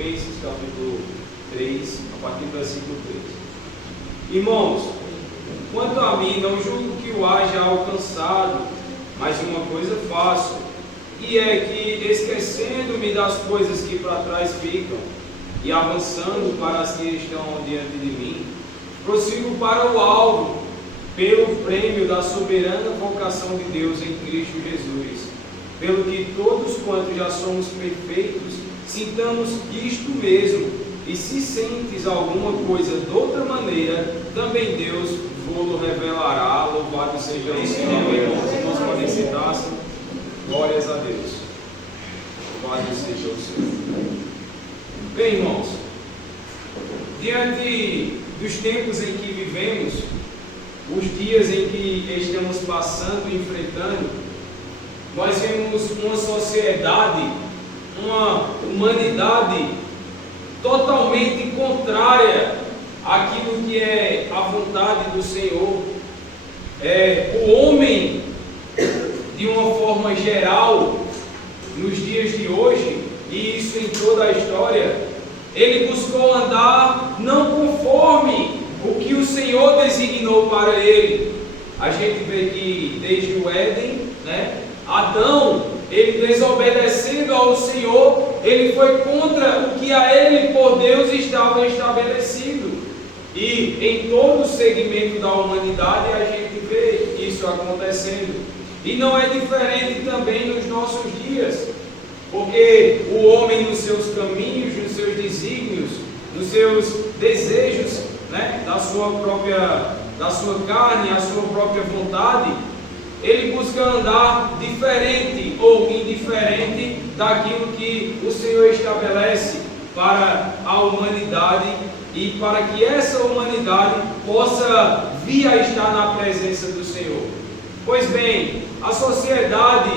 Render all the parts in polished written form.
Filipenses, capítulo 3, a partir do versículo 3. Irmãos, quanto a mim, não julgo que o haja alcançado, mas uma coisa faço, e é que, esquecendo-me das coisas que para trás ficam, e avançando para as que estão diante de mim, prossigo para o alvo, pelo prêmio da soberana vocação de Deus em Cristo Jesus. Pelo que todos quantos já somos perfeitos, sintamos isto mesmo, e se sentes alguma coisa de outra maneira, também Deus vos revelará. Louvado seja o Senhor. Irmãos podem sentar-se. Glórias a Deus. Louvado seja o Senhor. Bem, irmãos, diante dos tempos em que vivemos, os dias em que estamos passando e enfrentando, nós vemos uma sociedade, uma humanidade totalmente contrária àquilo que é a vontade do Senhor. O homem, de uma forma geral, nos dias de hoje, e isso em toda a história, ele buscou andar não conforme o que o Senhor designou para ele. A gente vê que desde o Éden, Adão, ele desobedecendo ao Senhor, ele foi contra o que a ele por Deus estava estabelecido. E em todo o segmento da humanidade a gente vê isso acontecendo. E não é diferente também nos nossos dias, porque o homem, nos seus caminhos, nos seus desígnios, nos seus desejos, da sua carne, a sua própria vontade, ele busca andar diferente ou indiferente daquilo que o Senhor estabelece para a humanidade e para que essa humanidade possa vir a estar na presença do Senhor. Pois bem, a sociedade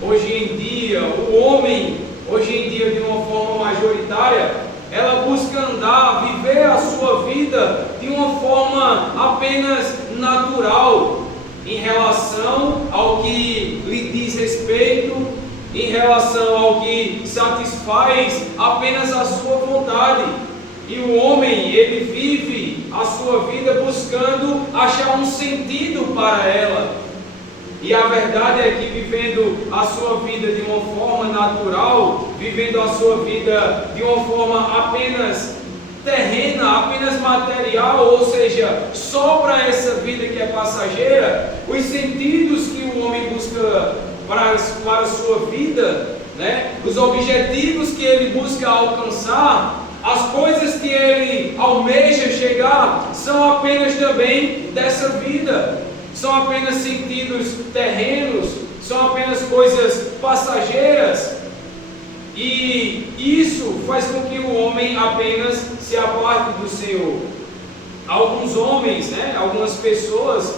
hoje em dia, o homem hoje em dia de uma forma majoritária, ela busca andar, viver a sua vida de uma forma apenas natural, em relação ao que lhe diz respeito, em relação ao que satisfaz apenas a sua vontade. E o homem, ele vive a sua vida buscando achar um sentido para ela. E a verdade é que vivendo a sua vida de uma forma natural, vivendo a sua vida de uma forma apenas terrena, apenas material, ou seja, só para essa vida que é passageira, os sentidos que o homem busca para a sua vida, os objetivos que ele busca alcançar, as coisas que ele almeja chegar, são apenas também dessa vida, são apenas sentidos terrenos, são apenas coisas passageiras. E isso faz com que o homem apenas se aparte do Senhor. Alguns homens, algumas pessoas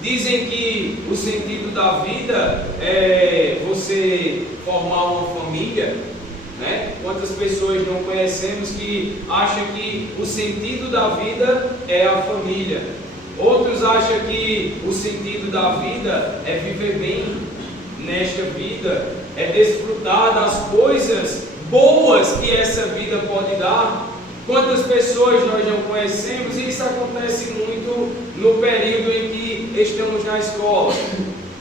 dizem que o sentido da vida é você formar uma família. Quantas pessoas não conhecemos que acham que o sentido da vida é a família? Outros acham que o sentido da vida é viver bem nesta vida, é desfrutar das coisas boas que essa vida pode dar. Quantas pessoas nós não conhecemos, e isso acontece muito no período em que estamos na escola.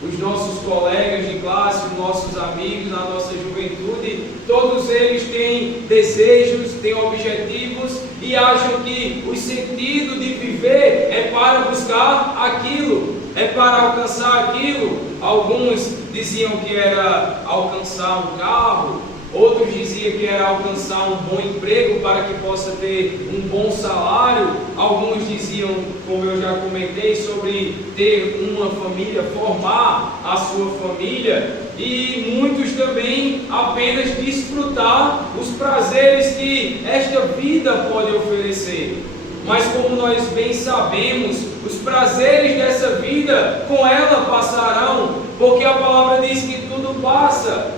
Os nossos colegas de classe, os nossos amigos, na nossa juventude, todos eles têm desejos, têm objetivos e acham que o sentido de viver é para buscar aquilo, é para alcançar aquilo. Alguns diziam que era alcançar um carro, outros diziam que era alcançar um bom emprego para que possa ter um bom salário. Alguns diziam, como eu já comentei, sobre ter uma família, formar a sua família. E muitos também apenas desfrutar os prazeres que esta vida pode oferecer. Mas como nós bem sabemos, os prazeres dessa vida com ela passarão, porque a palavra diz que tudo passa.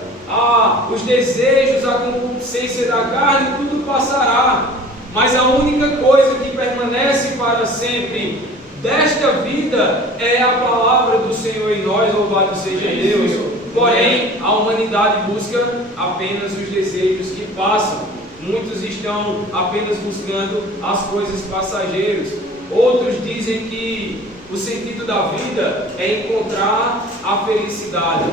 Os desejos, a concupiscência da carne, tudo passará. Mas a única coisa que permanece para sempre desta vida é a palavra do Senhor em nós, louvado seja Deus. Porém, a humanidade busca apenas os desejos que passam. muitos estão apenas buscando as coisas passageiras. Outros dizem que o sentido da vida é encontrar a felicidade.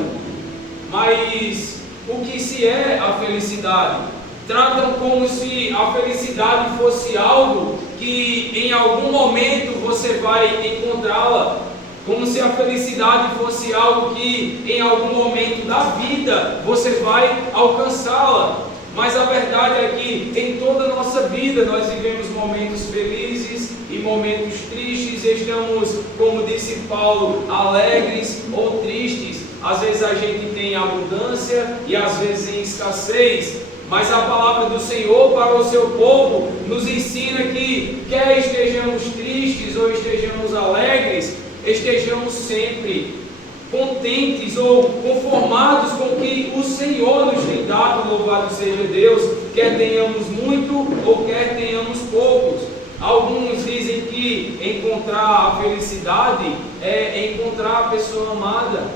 Mas o que se é a felicidade? Tratam como se a felicidade fosse algo que em algum momento você vai encontrá-la, como se a felicidade fosse algo que em algum momento da vida você vai alcançá-la. Mas a verdade é que em toda a nossa vida nós vivemos momentos felizes e momentos tristes. Estamos, como disse Paulo, alegres ou tristes. Às vezes a gente tem abundância e às vezes em escassez. Mas a palavra do Senhor para o seu povo nos ensina que quer estejamos tristes ou estejamos alegres, estejamos sempre contentes ou conformados com o que o Senhor nos tem dado, louvado seja Deus, quer tenhamos muito ou quer tenhamos poucos. Alguns dizem que encontrar a felicidade é encontrar a pessoa amada,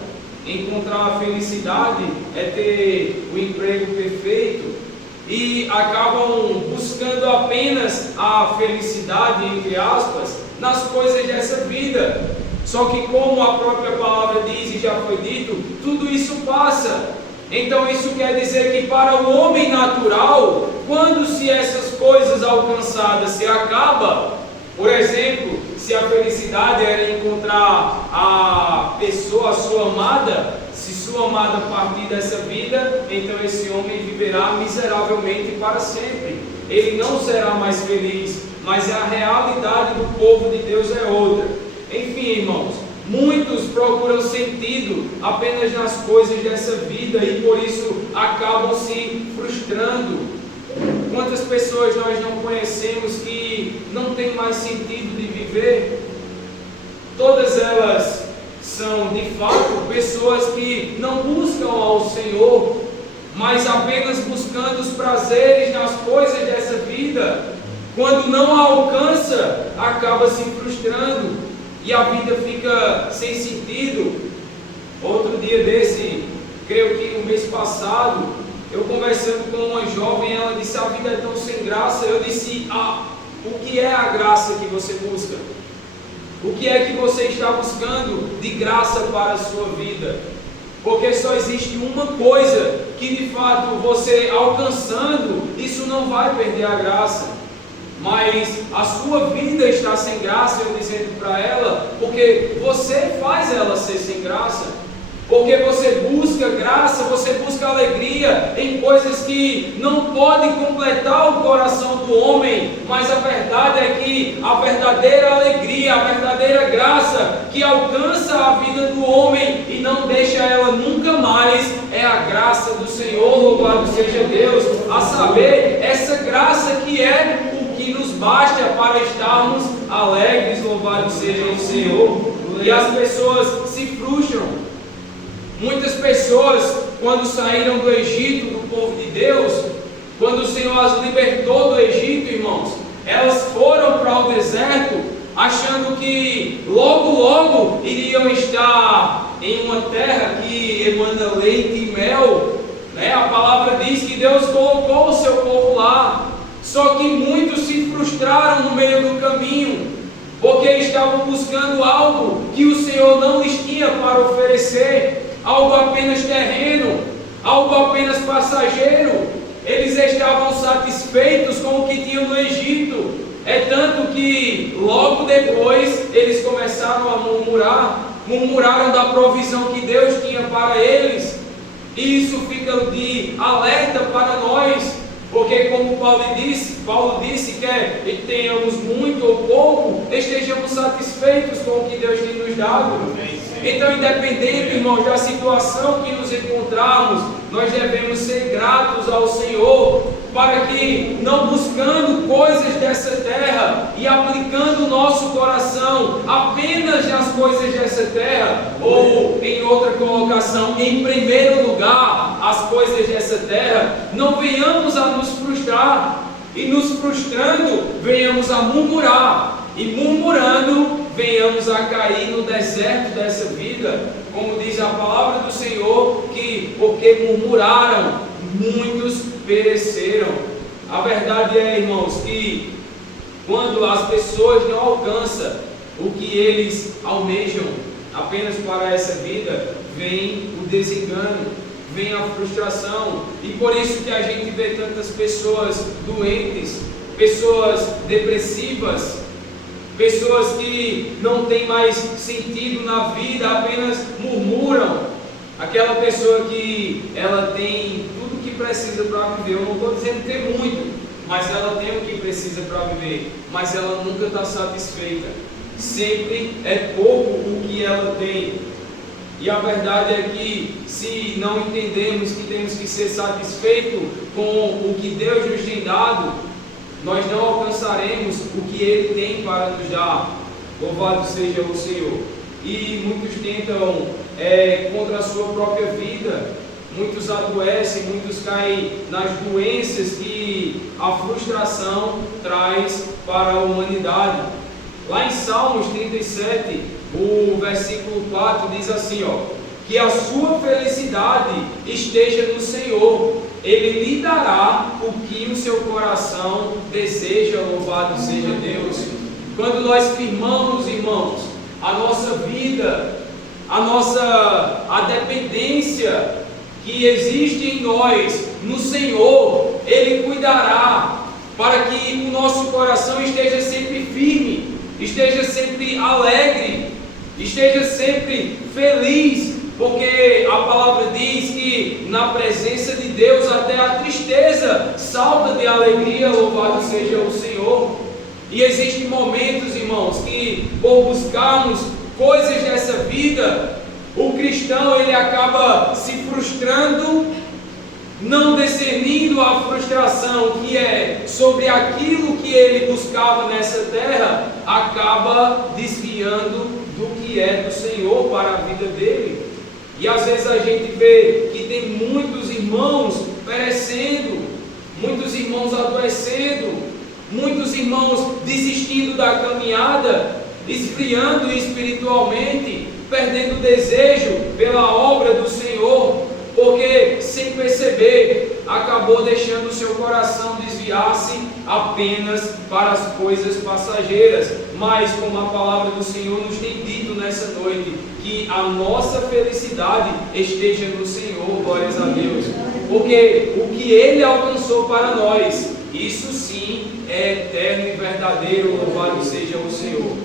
encontrar a felicidade é ter o emprego perfeito, e acabam buscando apenas a felicidade, entre aspas, nas coisas dessa vida. Só que, como a própria palavra diz e já foi dito, tudo isso passa. Então isso quer dizer que para o homem natural, quando se essas coisas alcançadas se acaba, por exemplo, se a felicidade era encontrar a pessoa, a sua amada, se sua amada partir dessa vida, então esse homem viverá miseravelmente para sempre. Ele não será mais feliz, mas a realidade do povo de Deus é outra. Enfim, irmãos, muitos procuram sentido apenas nas coisas dessa vida e por isso acabam se frustrando. Quantas pessoas nós não conhecemos que não tem mais sentido de viver? Todas elas são de fato pessoas que não buscam ao Senhor, mas apenas buscando os prazeres nas coisas dessa vida. Quando não a alcança, acaba se frustrando e a vida fica sem sentido. Outro dia desse, creio que no mês passado, eu conversando com uma jovem, ela disse: a vida é tão sem graça. Eu disse: o que é a graça que você busca? O que é que você está buscando de graça para a sua vida? Porque só existe uma coisa que de fato você alcançando, isso não vai perder a graça. Mas a sua vida está sem graça, eu dizendo para ela, porque você faz ela ser sem graça. Porque você busca graça, você busca alegria em coisas que não podem completar o coração do homem, mas a verdade é que a verdadeira alegria, a verdadeira graça que alcança a vida do homem e não deixa ela nunca mais, é a graça do Senhor, louvado seja Deus, a saber, essa graça que é o que nos basta para estarmos alegres, louvado seja o Senhor. E as pessoas se frustram. Muitas pessoas, quando saíram do Egito, do povo de Deus, quando o Senhor as libertou do Egito, irmãos, elas foram para o deserto, achando que logo iriam estar em uma terra que emana leite e mel, né? A palavra diz que Deus colocou o seu povo lá, só que muitos se frustraram no meio do caminho, porque estavam buscando algo que o Senhor não lhes tinha para oferecer, algo apenas terreno, algo apenas passageiro. Eles estavam satisfeitos com o que tinham no Egito. É tanto que logo depois eles começaram a murmuraram da provisão que Deus tinha para eles. E isso fica de alerta para nós, porque como Paulo disse, quer que tenhamos muito ou pouco, estejamos satisfeitos com o que Deus tem nos dado. Então, independente, irmãos, da situação que nos encontrarmos, nós devemos ser gratos ao Senhor, para que, não buscando coisas dessa terra e aplicando o nosso coração apenas nas coisas dessa terra, ou em outra colocação, em primeiro lugar, as coisas dessa terra, não venhamos a nos frustrar, e nos frustrando, venhamos a murmurar, e murmurando, venhamos a cair no deserto dessa vida, como diz a palavra do Senhor, que porque murmuraram, muitos pereceram. A verdade é, irmãos, que quando as pessoas não alcançam o que eles almejam apenas para essa vida, vem o desengano, vem a frustração. E por isso que a gente vê tantas pessoas doentes, pessoas depressivas, pessoas que não têm mais sentido na vida, apenas murmuram. Aquela pessoa que ela tem tudo que precisa para viver. Eu não estou dizendo ter muito, mas ela tem o que precisa para viver, mas ela nunca está satisfeita. Sempre é pouco o que ela tem. E a verdade é que, se não entendemos que temos que ser satisfeitos com o que Deus nos tem dado, nós não alcançaremos o que Ele tem para nos dar. Louvado seja o Senhor. E muitos tentam contra a sua própria vida, muitos adoecem, muitos caem nas doenças que a frustração traz para a humanidade. Lá em Salmos 37, o versículo 4 diz assim, que a sua felicidade esteja no Senhor, Ele lhe dará o que o seu coração deseja. Louvado seja Deus. Quando nós firmamos, irmãos, a nossa vida, a dependência que existe em nós no Senhor, Ele cuidará para que o nosso coração esteja sempre firme, esteja sempre alegre, esteja sempre feliz, porque a palavra diz que na presença de Deus até a tristeza salta de alegria. Louvado seja o Senhor. E existem momentos, irmãos, que por buscarmos coisas dessa vida, o cristão ele acaba se frustrando, não discernindo a frustração que é sobre aquilo que ele buscava nessa terra, acaba desviando do que é do Senhor para a vida dele. E às vezes a gente vê que tem muitos irmãos perecendo, muitos irmãos adoecendo, muitos irmãos desistindo da caminhada, esfriando espiritualmente, perdendo o desejo pela obra do Senhor, porque sem perceber acabou deixando o seu coração desviar-se apenas para as coisas passageiras. Mas como a palavra do Senhor nos tem dito nessa noite, que a nossa felicidade esteja no Senhor, glórias a Deus, porque o que Ele alcançou para nós, isso sim é eterno e verdadeiro. Louvado seja o Senhor.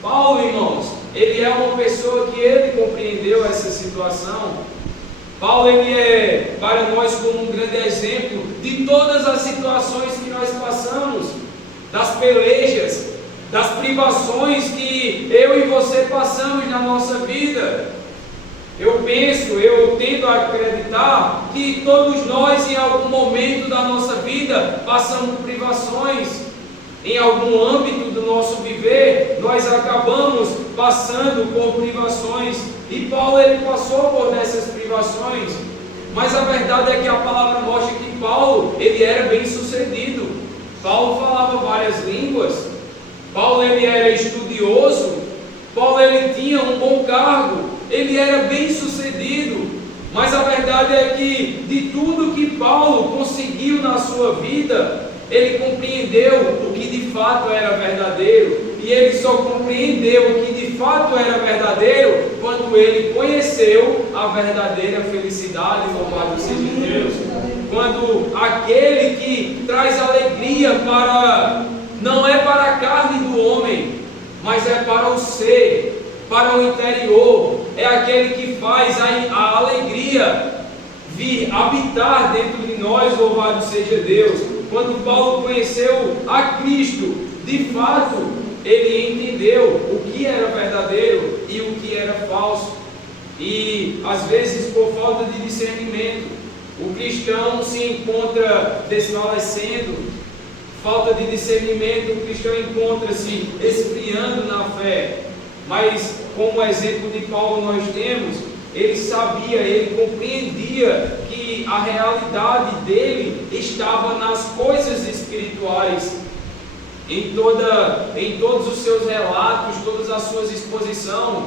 Paulo, irmãos, ele é uma pessoa que ele compreendeu essa situação. Paulo, ele é para nós como um grande exemplo de todas as situações que nós passamos, das pelejas, das privações que eu e você passamos na nossa vida. Eu tento acreditar que todos nós, em algum momento da nossa vida, passamos privações. Em algum âmbito do nosso viver, nós acabamos passando por privações. E Paulo, ele passou por essas privações. Mas a verdade é que a palavra mostra que Paulo, ele era bem sucedido. Paulo falava várias línguas. Paulo, ele era estudioso. Paulo, ele tinha um bom cargo. Ele era bem sucedido. Mas a verdade é que de tudo que Paulo conseguiu na sua vida, ele compreendeu o que de fato era verdadeiro. E ele só compreendeu o que de fato era verdadeiro quando ele conheceu a verdadeira felicidade. Louvado seja Deus. Quando aquele que traz alegria não é para a carne do homem, mas é para o ser, para o interior. É aquele que faz a alegria vir habitar dentro de nós. Louvado seja Deus. Quando Paulo conheceu a Cristo, de fato, ele entendeu o que era verdadeiro e o que era falso. E às vezes, por falta de discernimento, o cristão se encontra desfalecendo. Falta de discernimento, o cristão encontra-se esfriando na fé. Mas, como exemplo de Paulo nós temos, ele sabia, ele compreendia que a realidade dele estava nas coisas espirituais. Em todos os seus relatos, todas as suas exposições,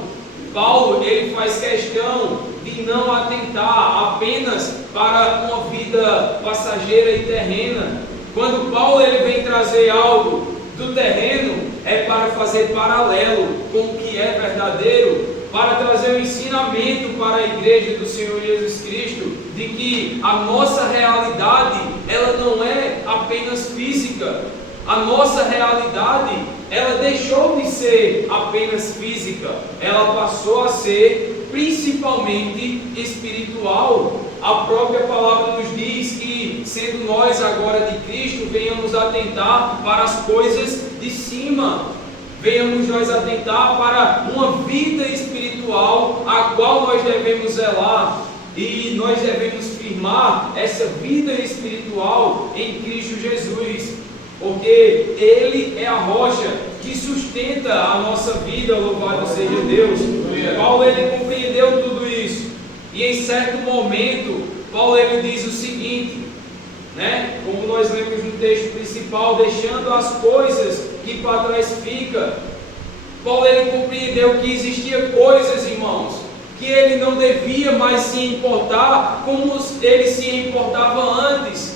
Paulo, ele faz questão de não atentar apenas para uma vida passageira e terrena, Quando Paulo ele vem trazer algo do terreno, é para fazer paralelo com o que é verdadeiro, para trazer um ensinamento para a igreja do Senhor Jesus Cristo, de que a nossa realidade, ela não é apenas física. A nossa realidade, ela deixou de ser apenas física, ela passou a ser principalmente espiritual. A própria palavra nos diz que, sendo nós agora de Cristo, venhamos atentar para as coisas de cima, venhamos nós atentar para uma vida espiritual, a qual nós devemos zelar, e nós devemos firmar essa vida espiritual em Cristo Jesus, porque Ele é a rocha que sustenta a nossa vida, louvado seja Deus. Paulo ele compreendeu tudo isso, e em certo momento, Paulo ele diz o seguinte, né? Como nós lemos no texto principal, deixando as coisas que para trás fica. Paulo ele compreendeu que existia coisas, irmãos, que ele não devia mais se importar como ele se importava antes.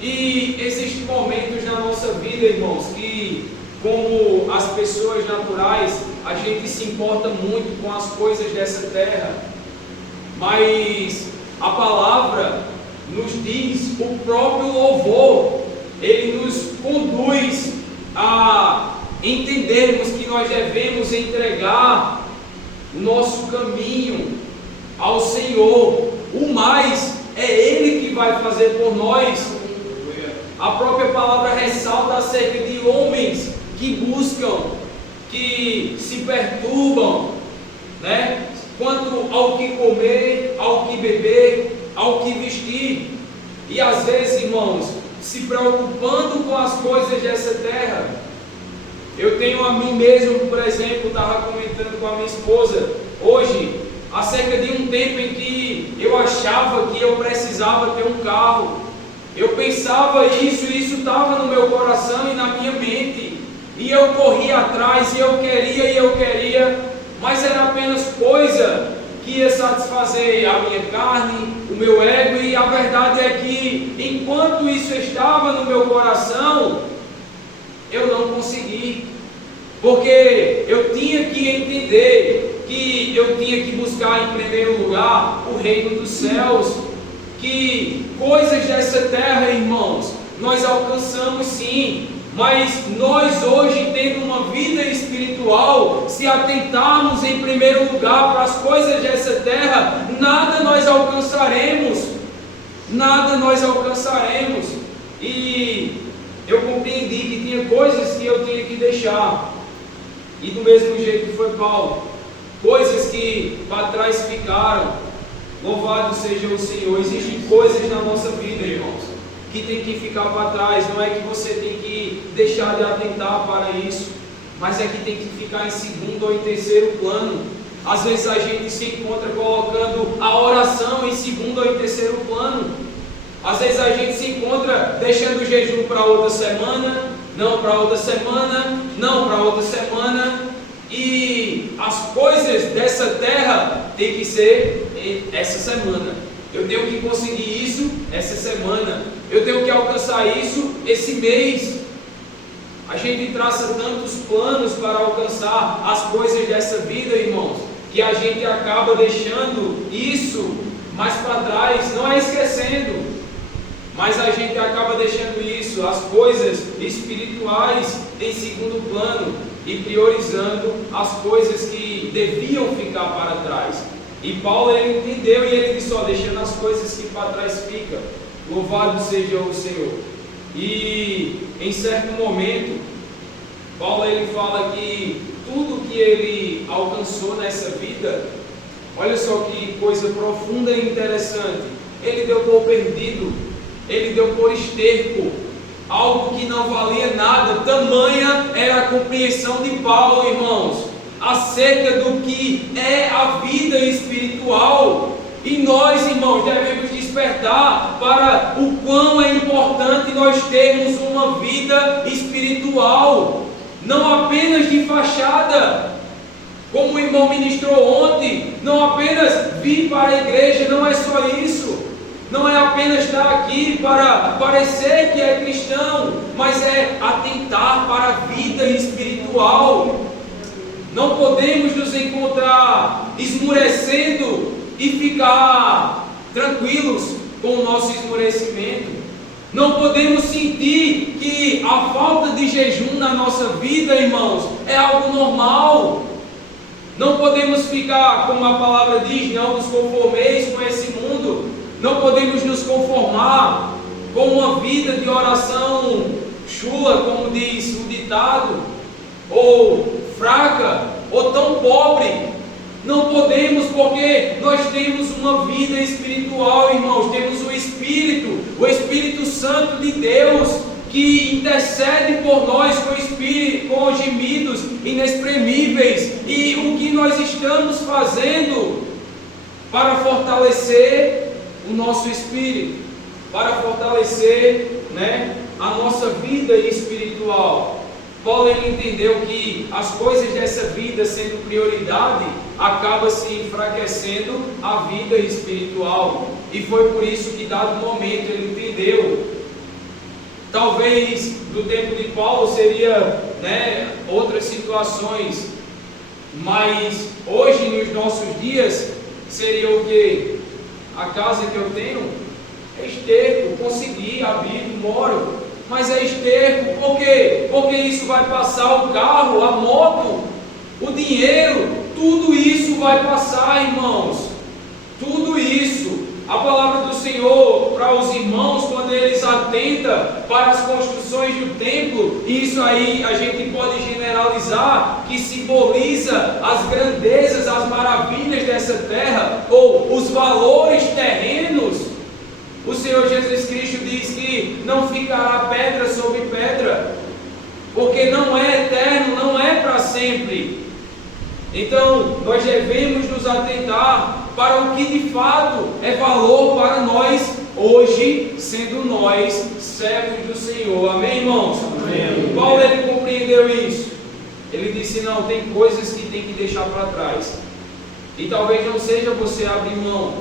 E existem momentos na nossa vida, irmãos, que, como as pessoas naturais, a gente se importa muito com as coisas dessa terra. Mas a palavra nos diz, o próprio louvor, ele nos conduz a entendermos que nós devemos entregar o nosso caminho ao Senhor. O mais é Ele que vai fazer por nós. A própria palavra ressalta acerca de homens que buscam, que se perturbam, né? Quanto ao que comer, ao que beber, ao que vestir. E às vezes, irmãos, se preocupando com as coisas dessa terra. Eu tenho a mim mesmo, por exemplo, estava comentando com a minha esposa hoje, acerca de um tempo em que eu achava que eu precisava ter um carro. Eu pensava isso, e isso estava no meu coração e na minha mente. E eu corria atrás, e eu queria, mas era apenas coisa que ia satisfazer a minha carne, o meu ego, e a verdade é que, enquanto isso estava no meu coração, eu não consegui, porque eu tinha que entender que eu tinha que buscar em primeiro lugar o reino dos céus, que coisas dessa terra, irmãos, nós alcançamos sim, mas nós hoje, tendo uma vida espiritual, se atentarmos em primeiro lugar para as coisas dessa terra, nada nós alcançaremos, e eu compreendi que tinha coisas que eu tinha que deixar, e do mesmo jeito que foi Paulo, coisas que para trás ficaram. Louvado seja o Senhor. Existem coisas na nossa vida, irmãos, que tem que ficar para trás. Não é que você tem que deixar de atentar para isso, mas é que tem que ficar em segundo ou em terceiro plano. Às vezes a gente se encontra colocando a oração em segundo ou em terceiro plano. Às vezes a gente se encontra deixando o jejum para outra semana, não para outra semana, não para outra semana. E as coisas dessa terra tem que ser essa semana. Eu tenho que conseguir isso essa semana. Eu tenho que alcançar isso esse mês. A gente traça tantos planos para alcançar as coisas dessa vida, irmãos, que a gente acaba deixando isso mais para trás. Não é esquecendo, mas a gente acaba deixando isso, as coisas espirituais, em segundo plano, e priorizando as coisas que deviam ficar para trás. E Paulo ele entendeu e ele disse, deixando as coisas que para trás ficam, louvado seja o Senhor. E em certo momento, Paulo ele fala que tudo que ele alcançou nessa vida, olha só que coisa profunda e interessante, ele deu por perdido, ele deu por esterco, algo que não valia nada. Tamanha era a compreensão de Paulo, irmãos, acerca do que é a vida espiritual. E nós, irmãos, devemos despertar para o quão é importante nós termos uma vida espiritual, não apenas de fachada, como o irmão ministrou ontem, não apenas vir para a igreja, não é só isso, Não é apenas estar aqui para parecer que é cristão, mas é atentar para a vida espiritual. Não podemos nos encontrar esmurecendo e ficar tranquilos com o nosso esmurecimento. Não podemos sentir que a falta de jejum na nossa vida, irmãos, é algo normal. Não podemos ficar, como a palavra diz, não nos conformeis com esse mundo. Não podemos nos conformar com uma vida de oração chula, como diz o ditado, ou fraca, ou tão pobre. Não podemos, porque nós temos uma vida espiritual, irmãos. Temos o Espírito Santo de Deus, que intercede por nós com gemidos inexprimíveis. E o que nós estamos fazendo para fortalecer o nosso espírito, para fortalecer, a nossa vida espiritual. Paulo entendeu que as coisas dessa vida sendo prioridade, acaba se enfraquecendo a vida espiritual. E foi por isso que, dado momento, ele entendeu. Talvez no tempo de Paulo seria, outras situações, mas hoje, nos nossos dias, seria o que? A casa que eu tenho é esterco, consegui, habito, moro, mas é esterco. Por quê? Porque isso vai passar, o carro, a moto, o dinheiro, tudo isso vai passar, irmãos. Tudo isso. A palavra do Senhor para os irmãos, quando eles atentam para as construções do templo, isso aí a gente pode generalizar, que simboliza as grandezas, as maravilhas dessa terra, ou os valores terrenos. O Senhor Jesus Cristo diz que não ficará pedra sobre pedra, porque não é eterno, não é para sempre. Então, nós devemos nos atentar para o que de fato é valor para nós hoje, sendo nós servos do Senhor. Amém, irmãos? Amém. Paulo, ele compreendeu isso. Ele disse, não, tem coisas que tem que deixar para trás. E talvez não seja você abrir mão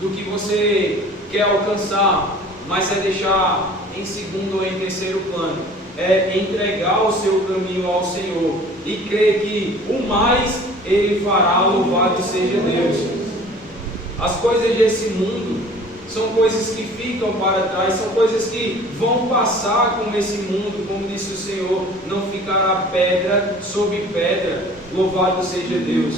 do que você quer alcançar, mas é deixar em segundo ou em terceiro plano. É entregar o seu caminho ao Senhor e crer que o mais Ele fará, louvado seja Deus. As coisas desse mundo são coisas que ficam para trás, são coisas que vão passar com esse mundo, como disse o Senhor, não ficará pedra sobre pedra, louvado seja Deus.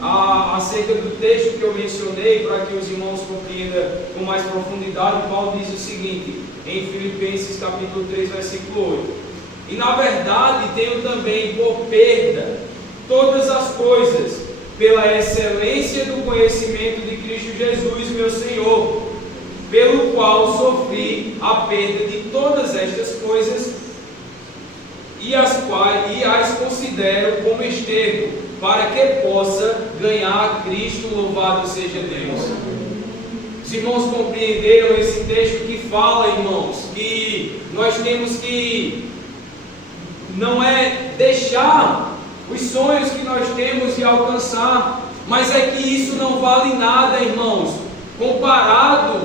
Acerca do texto que eu mencionei, para que os irmãos compreendam com mais profundidade, Paulo diz o seguinte, em Filipenses capítulo 3, versículo 8: e na verdade tenho também por perda todas as coisas, pela excelência do conhecimento de Cristo Jesus, meu Senhor, pelo qual sofri a perda de todas estas coisas, e as considero como esterco, para que possa ganhar a Cristo, louvado seja Deus. Os irmãos compreenderam esse texto que fala, irmãos, que nós temos que não é deixar os sonhos que nós temos de alcançar, mas é que isso não vale nada, irmãos, comparado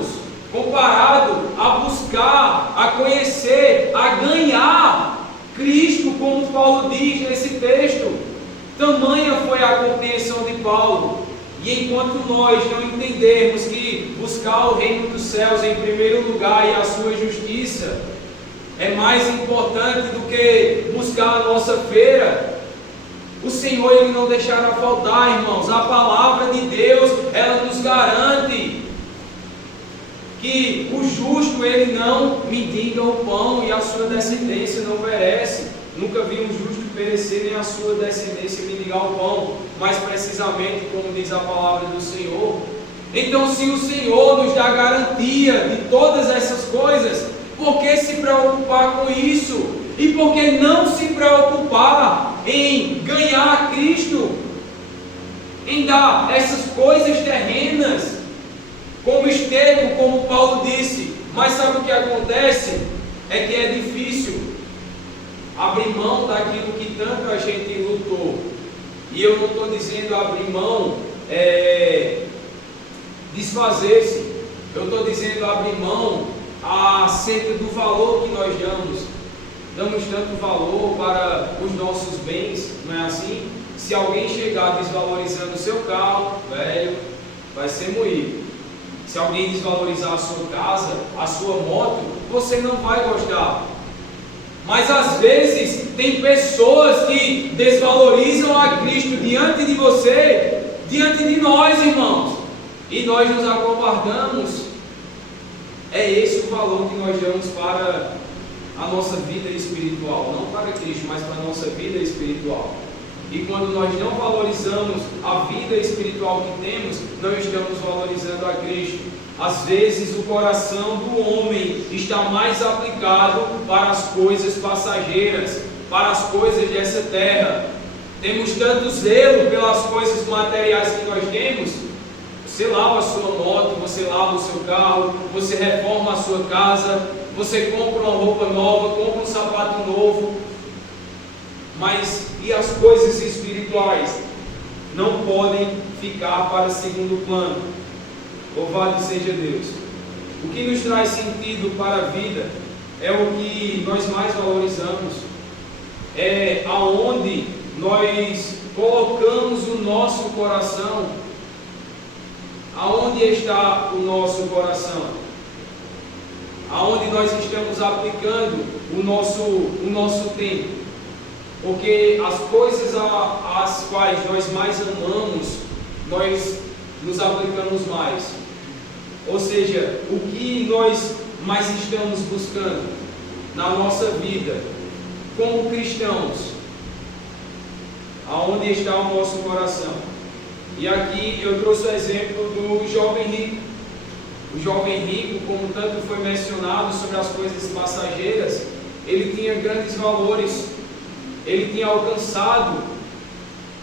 a buscar, a conhecer, a ganhar Cristo, como Paulo diz nesse texto. Tamanha foi a compreensão de Paulo. E enquanto nós não entendermos que buscar o reino dos céus em primeiro lugar e a sua justiça é mais importante do que buscar a nossa feira, o Senhor, Ele não deixará faltar, irmãos. A palavra de Deus, ela nos garante que o justo, ele não mendiga o pão e a sua descendência não perece. Nunca vi um justo perecer, nem a sua descendência mendigar o pão, mas precisamente como diz a palavra do Senhor. Então, se o Senhor nos dá garantia de todas essas coisas, por que se preocupar com isso? E por que não se preocupar em ganhar Cristo? Em dar essas coisas terrenas como esterco, como Paulo disse. Mas sabe o que acontece? É que é difícil abrir mão daquilo que tanto a gente lutou. E eu não estou dizendo abrir mão, desfazer-se. Eu estou dizendo abrir mão acerca do valor que nós damos. Damos tanto valor para os nossos bens, não é assim? Se alguém chegar desvalorizando o seu carro, velho, vai ser moído. Se alguém desvalorizar a sua casa, a sua moto, você não vai gostar. Mas às vezes tem pessoas que desvalorizam a Cristo diante de você, diante de nós, irmãos. E nós nos acovardamos. É esse o valor que nós damos para a nossa vida espiritual. Não para Cristo, mas para a nossa vida espiritual. E quando nós não valorizamos a vida espiritual que temos, não estamos valorizando a Cristo. Às vezes o coração do homem está mais aplicado para as coisas passageiras, para as coisas dessa terra. Temos tanto zelo pelas coisas materiais que nós temos. Você lava a sua moto, você lava o seu carro, você reforma a sua casa, você compra uma roupa nova, compra um sapato novo. Mas e as coisas espirituais não podem ficar para segundo plano. Louvado seja Deus. O que nos traz sentido para a vida é o que nós mais valorizamos. É aonde nós colocamos o nosso coração. Aonde está o nosso coração? Aonde nós estamos aplicando o nosso tempo? Porque as coisas às quais nós mais amamos, nós nos aplicamos mais. Ou seja, o que nós mais estamos buscando na nossa vida como cristãos? Aonde está o nosso coração? E aqui eu trouxe o exemplo do jovem rico. O jovem rico, como tanto foi mencionado sobre as coisas passageiras, ele tinha grandes valores, ele tinha alcançado,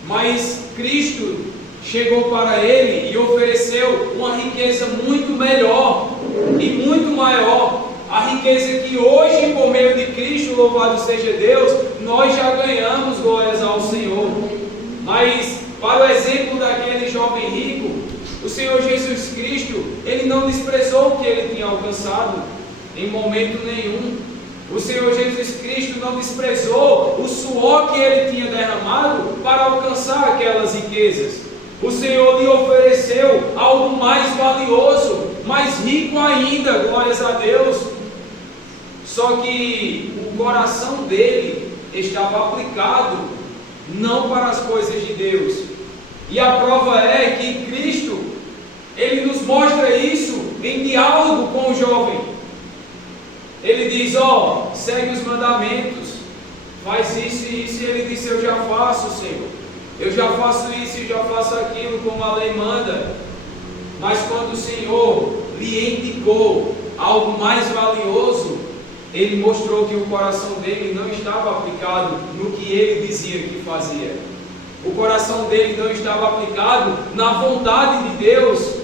mas Cristo chegou para ele e ofereceu uma riqueza muito melhor e muito maior. A riqueza que hoje, por meio de Cristo, louvado seja Deus, nós já ganhamos, glórias ao Senhor. Mas, para o exemplo daquele jovem rico, o Senhor Jesus Cristo, Ele não desprezou o que ele tinha alcançado, em momento nenhum. O Senhor Jesus Cristo não desprezou o suor que Ele tinha derramado para alcançar aquelas riquezas. O Senhor lhe ofereceu algo mais valioso, mais rico ainda, glórias a Deus. Só que o coração dele estava aplicado não para as coisas de Deus. E a prova é que Cristo, Ele nos mostra isso em diálogo com o jovem. Ele diz, segue os mandamentos, faz isso e isso, e ele disse, eu já faço, Senhor. Eu já faço isso e já faço aquilo como a lei manda. Mas quando o Senhor lhe indicou algo mais valioso, Ele mostrou que o coração dele não estava aplicado no que ele dizia que fazia. O coração dele não estava aplicado na vontade de Deus.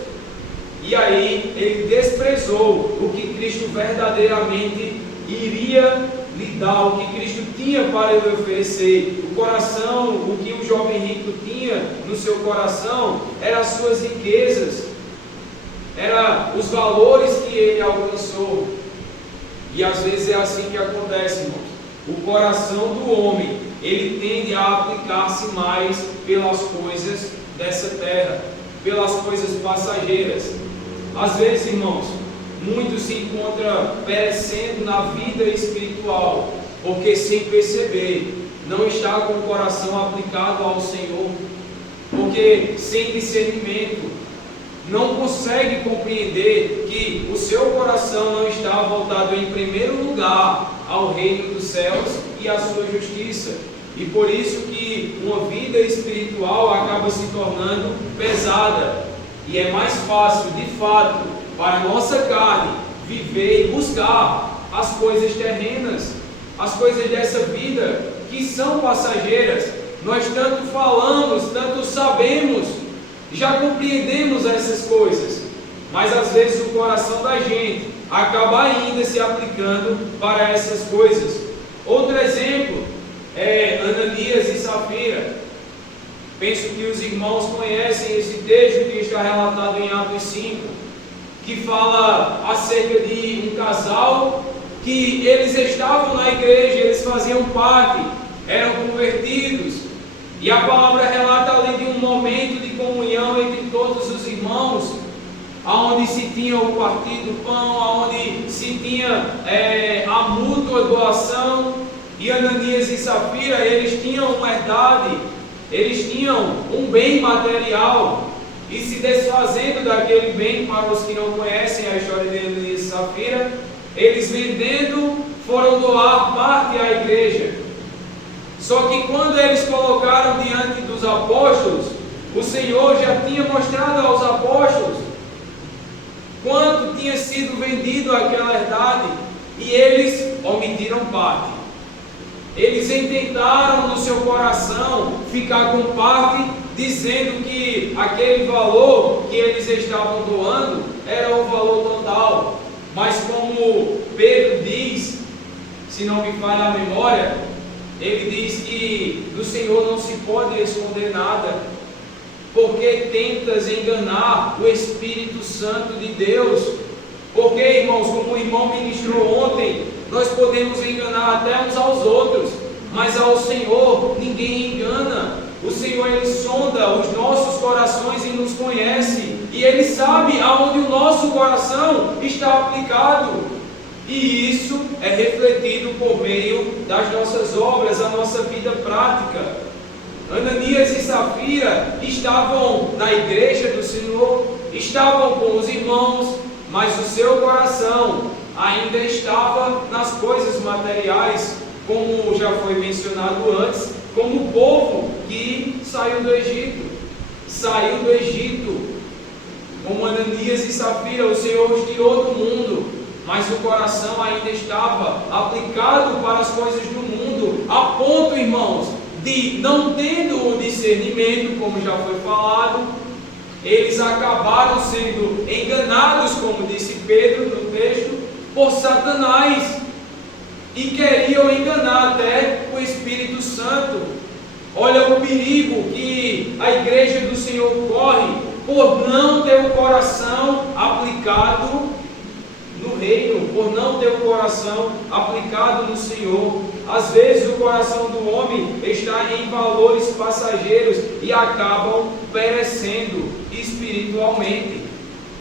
E aí ele desprezou o que Cristo verdadeiramente iria lhe dar, o que Cristo tinha para lhe oferecer. O coração, o que o jovem rico tinha no seu coração, eram as suas riquezas, eram os valores que ele alcançou. E às vezes é assim que acontece, irmãos. O coração do homem, ele tende a aplicar-se mais pelas coisas dessa terra, pelas coisas passageiras. Às vezes, irmãos, muitos se encontram perecendo na vida espiritual, porque sem perceber, não está com o coração aplicado ao Senhor, porque sem discernimento, não consegue compreender que o seu coração não está voltado em primeiro lugar ao reino dos céus e à sua justiça. E por isso que uma vida espiritual acaba se tornando pesada. E é mais fácil, de fato, para a nossa carne viver e buscar as coisas terrenas, as coisas dessa vida que são passageiras. Nós tanto falamos, tanto sabemos, já compreendemos essas coisas, mas às vezes o coração da gente acaba ainda se aplicando para essas coisas. Outro exemplo é Ananias e Safira. Penso que os irmãos conhecem esse texto que está relatado em Atos 5. que fala acerca de um casal que eles estavam na igreja, eles faziam parte, eram convertidos, e a palavra relata ali de um momento de comunhão entre todos os irmãos, aonde se tinha o partir do pão, aonde se tinha a mútua doação. E Ananias e Safira, eles tinham uma herdade, eles tinham um bem material, e se desfazendo daquele bem, para os que não conhecem a história de Ananias e Safira, eles vendendo, foram doar parte à igreja. Só que quando eles colocaram diante dos apóstolos, o Senhor já tinha mostrado aos apóstolos quanto tinha sido vendido aquela herdade, e eles omitiram parte. Eles intentaram no seu coração ficar com parte, dizendo que aquele valor que eles estavam doando era o valor total. Mas como Pedro diz, se não me falha a memória, ele diz que do Senhor não se pode esconder nada, porque tentas enganar o Espírito Santo de Deus. Porque, irmãos, como o irmão ministrou ontem, nós podemos enganar até uns aos outros, mas ao Senhor ninguém engana. O Senhor, Ele sonda os nossos corações e nos conhece, e Ele sabe aonde o nosso coração está aplicado, e isso é refletido por meio das nossas obras, a nossa vida prática. Ananias e Safira estavam na igreja do Senhor, estavam com os irmãos, mas o seu coração ainda estava nas coisas materiais, como já foi mencionado antes, como o povo que saiu do Egito. Saiu do Egito, como Ananias e Safira, o Senhor os tirou do mundo, mas o coração ainda estava aplicado para as coisas do mundo, a ponto, irmãos, de não tendo o discernimento, como já foi falado, eles acabaram sendo enganados, como disse Pedro no texto, por Satanás, e queriam enganar até o Espírito Santo. Olha o perigo que a igreja do Senhor corre por não ter o coração aplicado no reino, por não ter o coração aplicado no Senhor. Às vezes o coração do homem está em valores passageiros e acabam perecendo espiritualmente.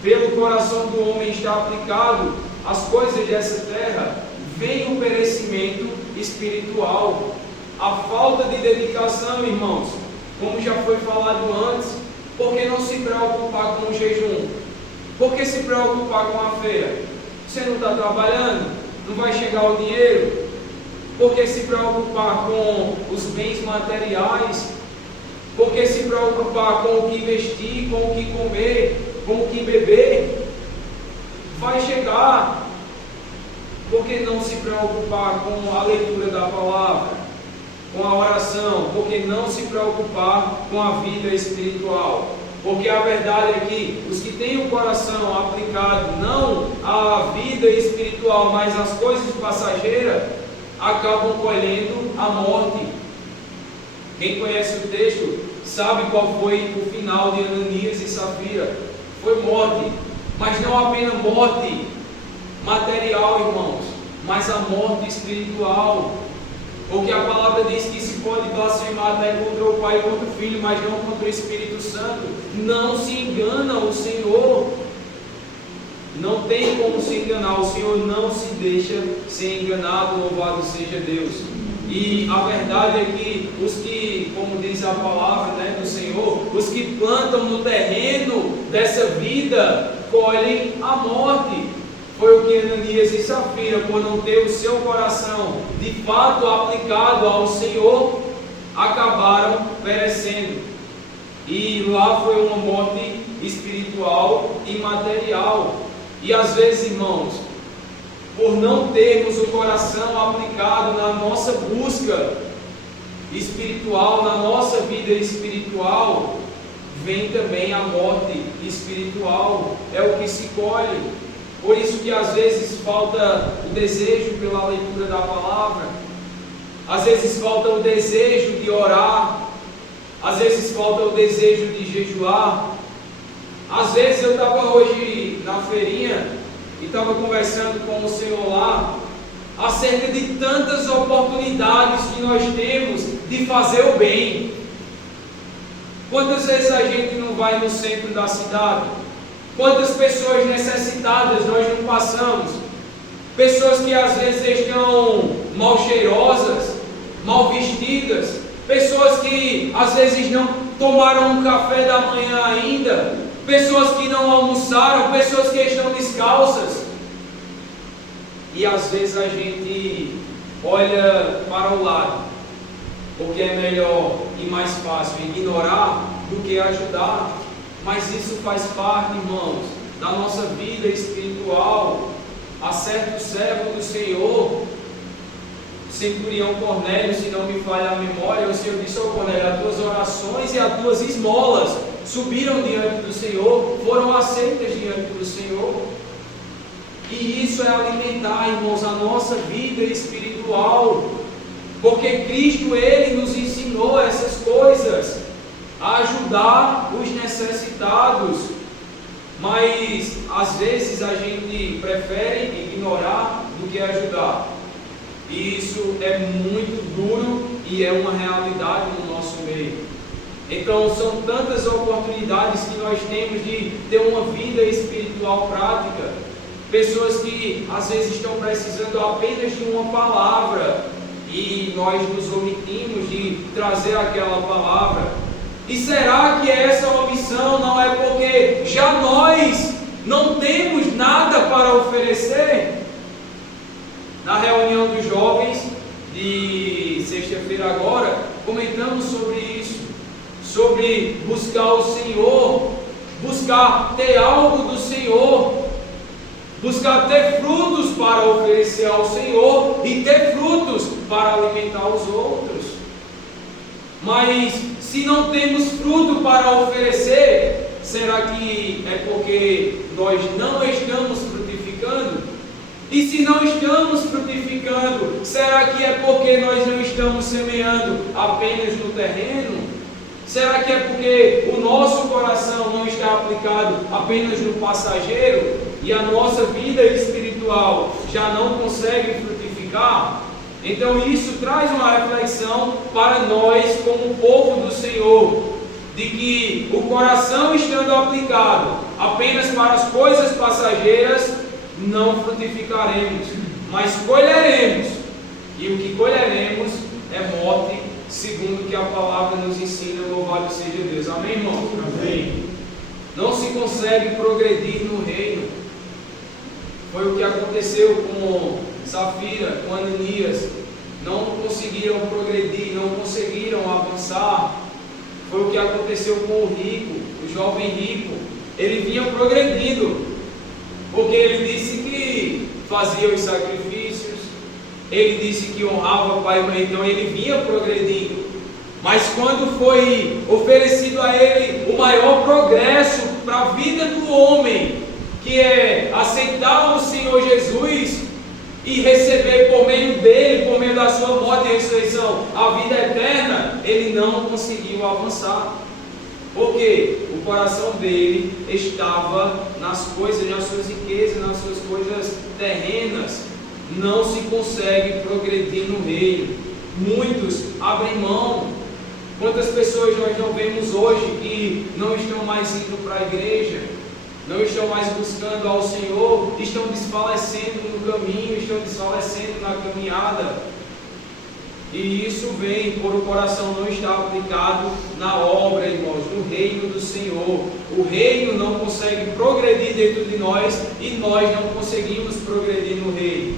Pelo coração do homem estar aplicado as coisas dessa terra, vem o perecimento espiritual. A falta de dedicação, irmãos, como já foi falado antes, por que não se preocupar com o jejum? Por que se preocupar com a feira? Você não está trabalhando? Não vai chegar o dinheiro? Por que se preocupar com os bens materiais? Por que se preocupar com o que vestir, com o que comer, com o que beber? Vai chegar. Por que não se preocupar com a leitura da palavra, com a oração? Por que não se preocupar com a vida espiritual? Porque a verdade é que os que têm o coração aplicado não à vida espiritual, mas às coisas passageiras, acabam colhendo a morte. Quem conhece o texto sabe qual foi o final de Ananias e Safira. Foi morte, mas não apenas morte material, irmãos, mas a morte espiritual. Porque a palavra diz que se pode blasfemar até contra o Pai e contra o Filho, mas não contra o Espírito Santo. Não se engana o Senhor. Não tem como se enganar. O Senhor não se deixa ser enganado. Louvado seja Deus. E a verdade é que os que, como diz a palavra, do Senhor, os que plantam no terreno dessa vida, colhem a morte. Foi o que Ananias e Safira, por não ter o seu coração de fato aplicado ao Senhor, acabaram perecendo. E lá foi uma morte espiritual e material. E às vezes, irmãos, por não termos o coração aplicado na nossa busca espiritual, na nossa vida espiritual, vem também a morte espiritual. É o que se colhe. Por isso que às vezes falta o desejo pela leitura da palavra, às vezes falta o desejo de orar, às vezes falta o desejo de jejuar. Às vezes eu estava hoje na feirinha estava conversando com o Senhor lá acerca de tantas oportunidades que nós temos de fazer o bem. Quantas vezes a gente não vai no centro da cidade? Quantas pessoas necessitadas nós não passamos? Pessoas que às vezes estão mal cheirosas, mal vestidas, pessoas que às vezes não tomaram um café da manhã ainda, pessoas que não almoçaram, pessoas que estão descalças. E às vezes a gente olha para o lado, porque é melhor e mais fácil ignorar do que ajudar. Mas isso faz parte, irmãos, da nossa vida espiritual. Há certo servo do Senhor, centurião Cornélio, se não me falha a memória, o Senhor disse ao Cornélio: as tuas orações e as tuas esmolas subiram diante do Senhor, foram aceitas diante do Senhor. E isso é alimentar, irmãos, a nossa vida espiritual, porque Cristo, Ele nos ensinou essas coisas, a ajudar os necessitados. Mas às vezes a gente prefere ignorar do que ajudar. E isso é muito duro e é uma realidade no nosso meio. Então são tantas oportunidades que nós temos de ter uma vida espiritual prática. Pessoas que às vezes estão precisando apenas de uma palavra e nós nos omitimos de trazer aquela palavra. E será que essa omissão não é porque já nós não temos nada para oferecer? Na reunião dos jovens de sexta-feira agora, comentamos sobre isso, sobre buscar o Senhor, buscar ter algo do Senhor, buscar ter frutos para oferecer ao Senhor e ter frutos para alimentar os outros. Mas se não temos fruto para oferecer, será que é porque nós não estamos frutificando? E se não estamos frutificando, será que é porque nós não estamos semeando apenas no terreno? Será que é porque o nosso coração não está aplicado apenas no passageiro e a nossa vida espiritual já não consegue frutificar? Então isso traz uma reflexão para nós como povo do Senhor, de que o coração estando aplicado apenas para as coisas passageiras, não frutificaremos, mas colheremos, e o que colheremos é morte, segundo que a palavra nos ensina. Louvado seja Deus. Amém, irmãos? Amém. Não se consegue progredir no reino. Foi o que aconteceu com Safira, com Ananias. Não conseguiram progredir, não conseguiram avançar. Foi o que aconteceu com o rico, o jovem rico. Ele vinha progredindo, porque ele disse que fazia os sacrifícios, ele disse que honrava pai e mãe, então ele vinha progredindo. Mas quando foi oferecido a ele o maior progresso para a vida do homem, que é aceitar o Senhor Jesus e receber por meio dele, por meio da sua morte e ressurreição, a vida eterna, ele não conseguiu avançar. Porque o coração dele estava nas coisas, nas suas riquezas, nas suas coisas terrenas. Não se consegue progredir no reino. Muitos abrem mão. Quantas pessoas nós não vemos hoje que não estão mais indo para a igreja, não estão mais buscando ao Senhor, estão desfalecendo no caminho, estão desfalecendo na caminhada. E isso vem por o coração não estar aplicado na obra, irmãos, no reino do Senhor. O reino não consegue progredir dentro de nós e nós não conseguimos progredir no reino.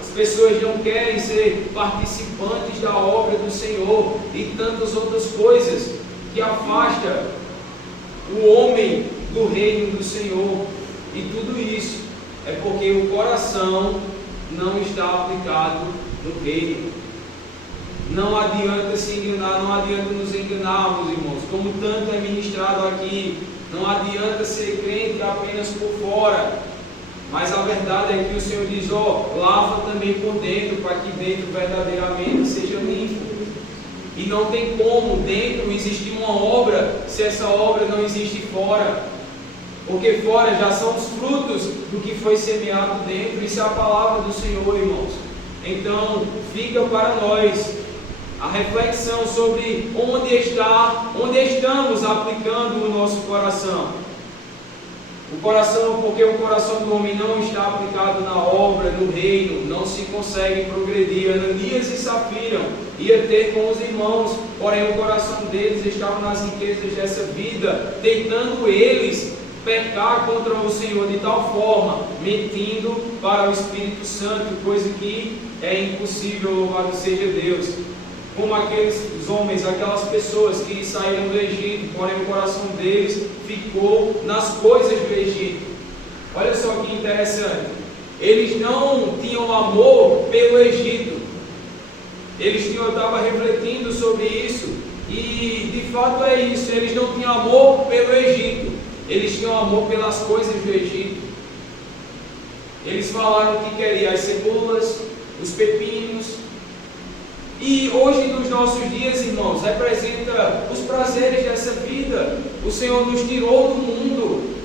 As pessoas não querem ser participantes da obra do Senhor e tantas outras coisas que afastam o homem do reino do Senhor. E tudo isso é porque o coração não está aplicado no reino. Não adianta se enganar, não adianta nos enganarmos, irmãos, como tanto é ministrado aqui. Não adianta ser crente apenas por fora, mas a verdade é que o Senhor diz: lava também por dentro, para que dentro verdadeiramente seja limpo. E não tem como dentro existir uma obra se essa obra não existe fora. porque fora já são os frutos do que foi semeado dentro. Isso é a palavra do Senhor, irmãos. Então, fica para nós a reflexão sobre onde estamos aplicando o nosso coração. O coração, porque o coração do homem não está aplicado na obra, no reino, não se consegue progredir. Ananias e Safira ia ter com os irmãos, porém o coração deles estava nas riquezas dessa vida, tentando eles pecar contra o Senhor de tal forma, mentindo para o Espírito Santo, coisa que é impossível, louvado seja Deus. Como aqueles homens, aquelas pessoas que saíram do Egito, porém o coração deles ficou nas coisas do Egito. Olha só que interessante. Eles não tinham amor pelo Egito. Eu estava refletindo sobre isso, e de fato é isso. Eles não tinham amor pelo Egito. Eles tinham amor pelas coisas do Egito. Eles falaram que queriam as cebolas, os pepinos. E hoje, nos nossos dias, irmãos, representa os prazeres dessa vida. O Senhor nos tirou do mundo.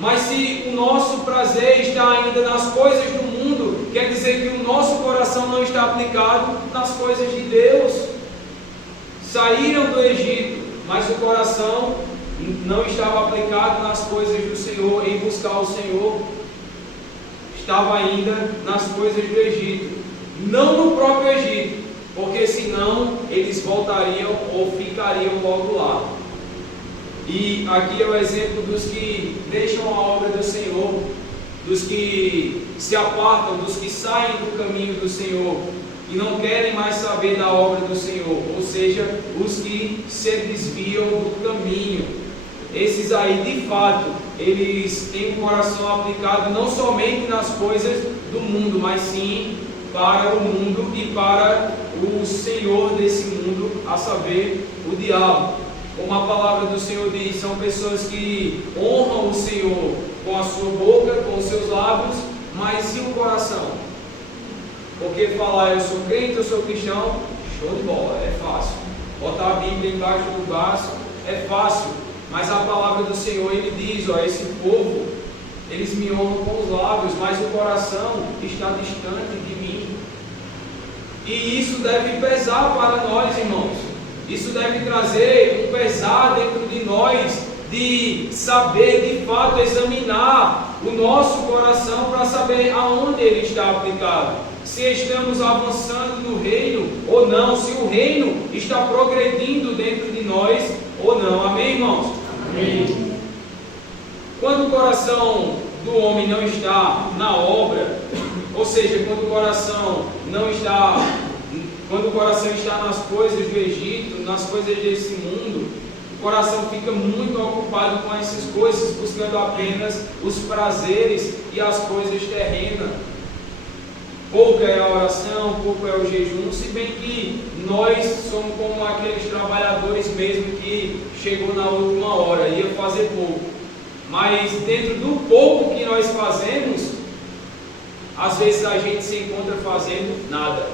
Mas se o nosso prazer está ainda nas coisas do mundo, quer dizer que o nosso coração não está aplicado nas coisas de Deus. Saíram do Egito, mas o coração não estava aplicado nas coisas do Senhor, em buscar o Senhor. Estava ainda nas coisas do Egito, não no próprio Egito, porque senão eles voltariam ou ficariam logo lá. E aqui é o exemplo dos que deixam a obra do Senhor, dos que se apartam, dos que saem do caminho do Senhor e não querem mais saber da obra do Senhor, ou seja, os que se desviam do caminho. Esses aí, de fato, eles têm o coração aplicado não somente nas coisas do mundo, mas sim para o mundo e para o Senhor desse mundo, a saber, o diabo. Como a palavra do Senhor diz, são pessoas que honram o Senhor com a sua boca, com os seus lábios, mas e o coração? Porque falar eu sou crente, eu sou cristão, show de bola, é fácil. Botar a Bíblia embaixo do braço é fácil. Mas a palavra do Senhor, Ele diz, esse povo, eles me honram com os lábios, mas o coração está distante de mim. E isso deve pesar para nós, irmãos. Isso deve trazer um pesar dentro de nós, de saber, de fato, examinar o nosso coração para saber aonde ele está aplicado. Se estamos avançando no reino ou não, se o reino está progredindo dentro de nós ou não. Amém, irmãos? Amém. Quando o coração do homem não está na obra, ou seja, quando o coração está nas coisas do Egito, nas coisas desse mundo, o coração fica muito ocupado com essas coisas, buscando apenas os prazeres e as coisas terrenas. Pouco é a oração, pouco é o jejum, se bem que nós somos como aqueles trabalhadores mesmo que chegou na última hora, ia fazer pouco. Mas dentro do pouco que nós fazemos, às vezes a gente se encontra fazendo nada.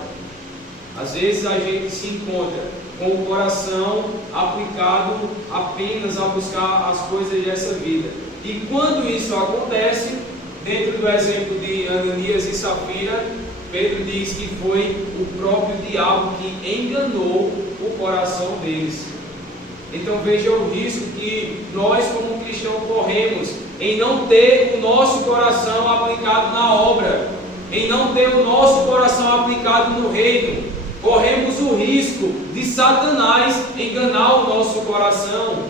Às vezes a gente se encontra com o coração aplicado apenas a buscar as coisas dessa vida. E quando isso acontece, dentro do exemplo de Ananias e Safira, Pedro diz que foi o próprio diabo que enganou o coração deles. Então veja o risco que nós como cristãos corremos em não ter o nosso coração aplicado na obra, em não ter o nosso coração aplicado no reino. Corremos o risco de Satanás enganar o nosso coração.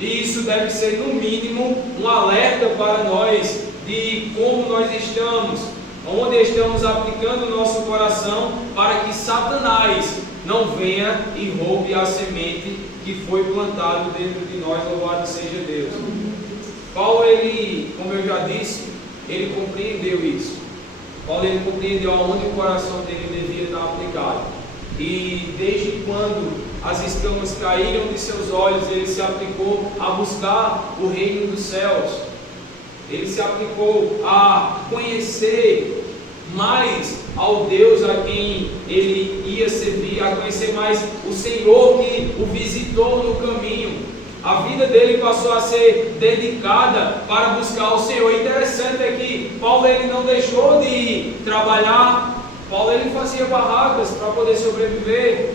E isso deve ser no mínimo um alerta para nós de como nós estamos, onde estamos aplicando o nosso coração, para que Satanás não venha e roube a semente que foi plantado dentro de nós. Louvado seja Deus. Paulo, como eu já disse, ele compreendeu isso. Paulo, ele compreendeu aonde o coração dele devia estar aplicado. E desde quando as escamas caíram de seus olhos, ele se aplicou a buscar o reino dos céus. Ele se aplicou a conhecer mais ao Deus a quem ele ia servir, a conhecer mais o Senhor que o visitou no caminho. A vida dele passou a ser dedicada para buscar o Senhor. O interessante é que Paulo ele não deixou de trabalhar. Paulo ele fazia barracas para poder sobreviver.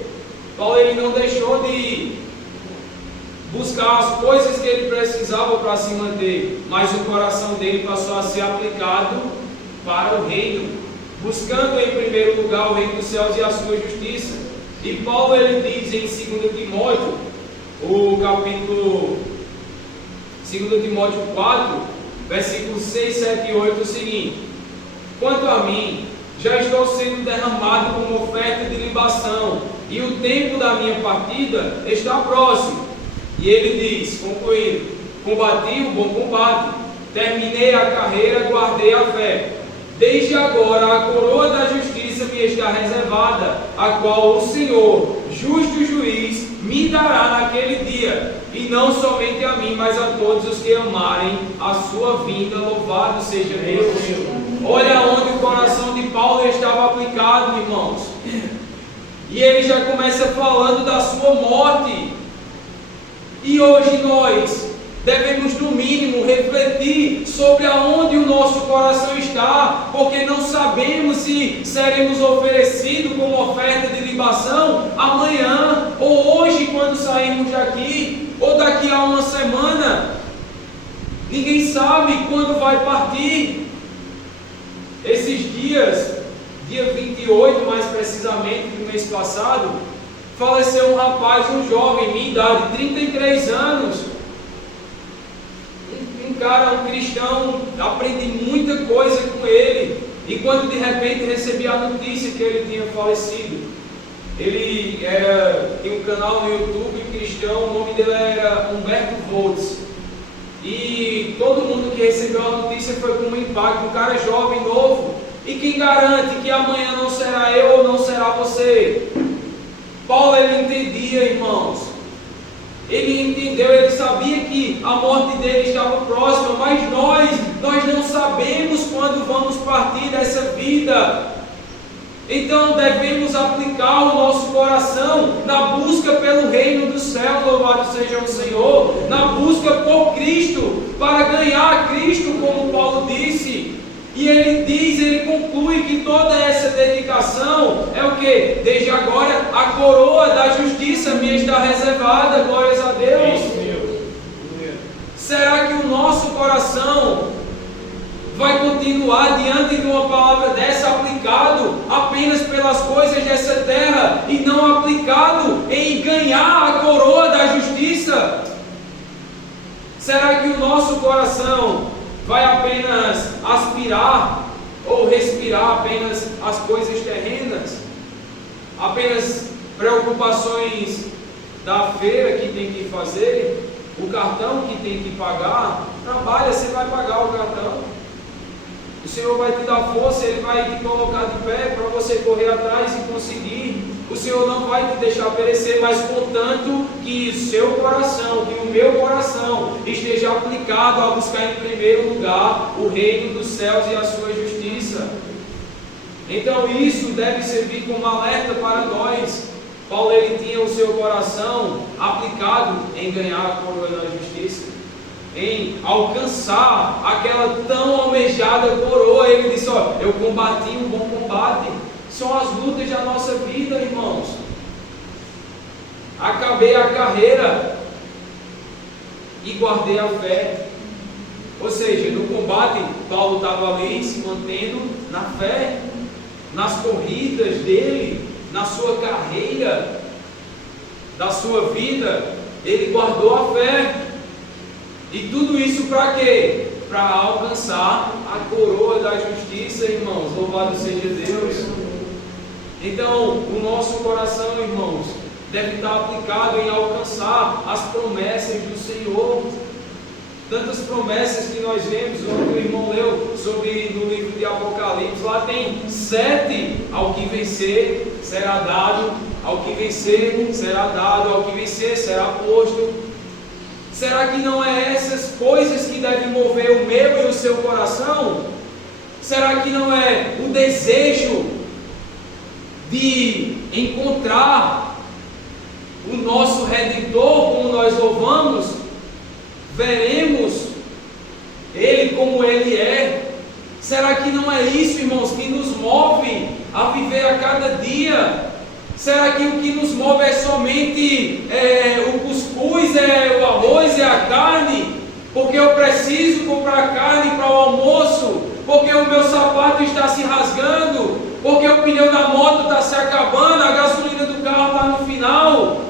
Paulo ele não deixou de buscar as coisas que ele precisava para se manter. Mas o coração dele passou a ser aplicado para o reino, buscando em primeiro lugar o reino dos céus e a sua justiça. E Paulo ele diz em 2 Timóteo, o capítulo 2 Timóteo 4, versículos 6, 7 e 8, o seguinte: quanto a mim, já estou sendo derramado como oferta de libação, e o tempo da minha partida está próximo. E ele diz, concluindo: combati o bom combate, terminei a carreira, guardei a fé. Desde agora a coroa da justiça me está reservada, a qual o Senhor, justo juiz, me dará naquele dia, e não somente a mim, mas a todos os que amarem a sua vinda. Louvado seja Deus. Olha onde o coração de Paulo estava aplicado, irmãos. E ele já começa falando da sua morte. E hoje nós devemos, no mínimo, refletir sobre aonde o nosso coração está, porque não sabemos se seremos oferecidos como oferta de libação amanhã, ou hoje, quando sairmos daqui, ou daqui a uma semana. Ninguém sabe quando vai partir. Esses dias, dia 28, mais precisamente, do mês passado, faleceu um rapaz, um jovem, minha idade, 33 anos. Um cara, um cristão, aprendi muita coisa com ele. E quando de repente recebi a notícia que ele tinha falecido, ele tinha um canal no YouTube cristão, o nome dele era Humberto Voltz. E todo mundo que recebeu a notícia foi com um impacto, um cara jovem, novo. E quem garante que amanhã não será eu ou não será você? Paulo ele entendia, irmãos. Ele entendeu, ele sabia que a morte dele estava próxima, mas nós não sabemos quando vamos partir dessa vida. Então devemos aplicar o nosso coração na busca pelo reino do céu, louvado seja o Senhor, na busca por Cristo, para ganhar Cristo, como Paulo disse. E ele diz, ele conclui que toda essa dedicação é o que? Desde agora a coroa da justiça me está reservada, glórias a Deus. Será que o nosso coração vai continuar diante de uma palavra dessa aplicado apenas pelas coisas dessa terra e não aplicado em ganhar a coroa da justiça? Será que o nosso coração vai apenas aspirar ou respirar apenas as coisas terrenas? Apenas preocupações da feira que tem que fazer, o cartão que tem que pagar? Trabalha, você vai pagar o cartão. O Senhor vai te dar força, Ele vai te colocar de pé para você correr atrás e conseguir. O Senhor não vai te deixar perecer, mas contanto que o seu coração, que o meu coração esteja aplicado a buscar em primeiro lugar o reino dos céus e a sua justiça. Então isso deve servir como alerta para nós. Paulo ele tinha o seu coração aplicado em ganhar a coroa da justiça, em alcançar aquela tão almejada coroa. Ele disse: ó, eu combati um bom combate. São as lutas da nossa vida, irmãos. Acabei a carreira e guardei a fé. Ou seja, no combate, Paulo estava ali se mantendo na fé, nas corridas dele, na sua carreira, da sua vida, ele guardou a fé. E tudo isso para quê? Para alcançar a coroa da justiça, irmãos. Louvado seja Deus. Então, o nosso coração, irmãos, deve estar aplicado em alcançar as promessas do Senhor. Tantas promessas que nós vemos, onde o irmão leu sobre no livro de Apocalipse, lá tem 7: ao que vencer será dado, ao que vencer será dado, ao que vencer será posto. Será que não é essas coisas que devem mover o meu e o seu coração? Será que não é o desejo de encontrar o nosso Redentor, como nós louvamos? veremos Ele como Ele é. Será que não é isso, irmãos, que nos move a viver a cada dia? Será que o que nos move é somente o cuscuz, o arroz, a carne? Porque eu preciso comprar carne para o almoço? Porque o meu sapato está se rasgando? Porque o pneu da moto está se acabando? A gasolina do carro está no final?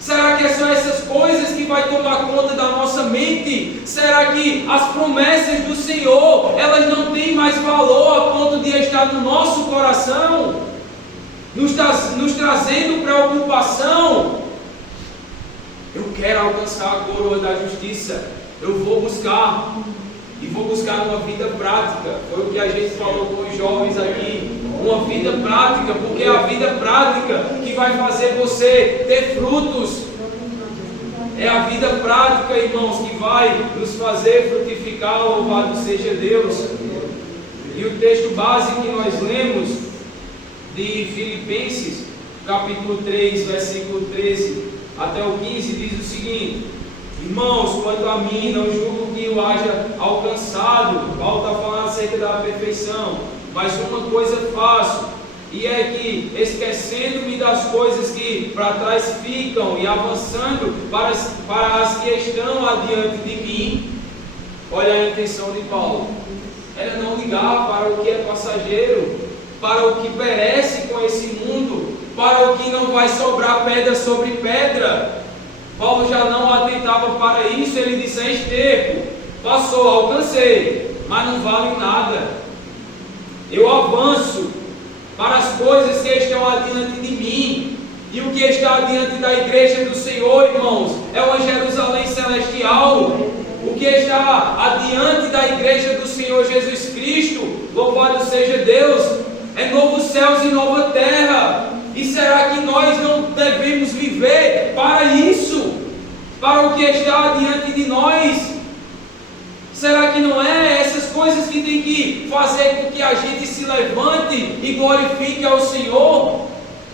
Será que são essas coisas que vai tomar conta da nossa mente? Será que as promessas do Senhor, elas não têm mais valor a ponto de estar no nosso coração, nos trazendo preocupação? Eu quero alcançar a coroa da justiça. Eu vou buscar, e vou buscar uma vida prática. Foi o que a gente falou com os jovens aqui. Uma vida prática, porque é a vida prática que vai fazer você ter frutos. É a vida prática, irmãos, que vai nos fazer frutificar. Louvado seja Deus. E o texto base que nós lemos de Filipenses, capítulo 3, versículo 13 até o 15, diz o seguinte: irmãos, quanto a mim, não julgo que eu haja alcançado. Paulo está falando acerca da perfeição. Mas uma coisa faço, e é que, esquecendo-me das coisas que para trás ficam e avançando para as que estão adiante de mim. Olha a intenção de Paulo. Era não ligar para o que é passageiro, para o que perece com esse mundo, para o que não vai sobrar pedra sobre pedra. Paulo já não atentava para isso. Ele disse: é esterco, passou, alcancei, mas não vale nada. Eu avanço para as coisas que estão adiante de mim. E o que está adiante da igreja do Senhor, irmãos, é uma Jerusalém celestial. O que está adiante da igreja do Senhor Jesus Cristo, louvado seja Deus, é novos céus e nova terra. E será que nós não devemos viver para isso? Para o que está adiante de nós? Será que não é essas coisas que tem que fazer com que a gente se levante e glorifique ao Senhor?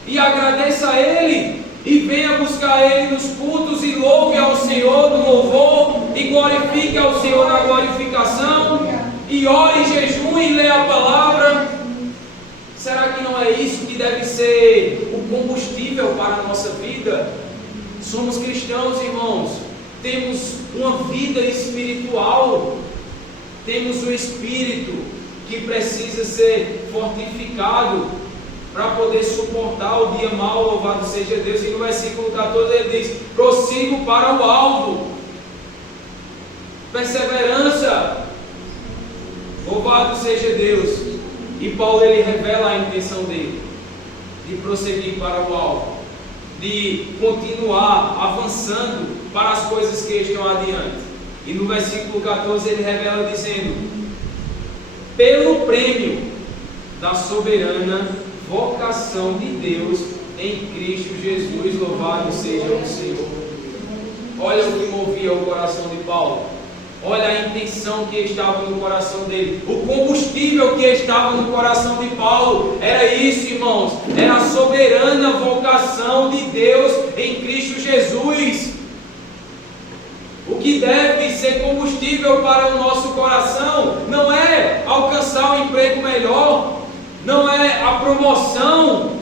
E agradeça a Ele? E venha buscar Ele nos cultos e louve ao Senhor no louvor? E glorifique ao Senhor na glorificação? E ore, jejue e lê a palavra? Será que não é isso que deve ser o combustível para a nossa vida? Somos cristãos, irmãos. Temos uma vida espiritual. Temos um espírito que precisa ser fortificado para poder suportar o dia mau, louvado seja Deus. E no versículo 14 ele diz: prossigo para o alvo. Perseverança. Louvado seja Deus. E Paulo ele revela a intenção dele de prosseguir para o alvo, de continuar avançando para as coisas que estão adiante. E no versículo 14 ele revela dizendo: pelo prêmio da soberana vocação de Deus em Cristo Jesus, louvado seja o Senhor. Olha o que movia o coração de Paulo. Olha a intenção que estava no coração dele. O combustível que estava no coração de Paulo era isso, irmãos. Era a soberana vocação de Deus em Cristo Jesus. O que deve ser combustível para o nosso coração não é alcançar um emprego melhor, não é a promoção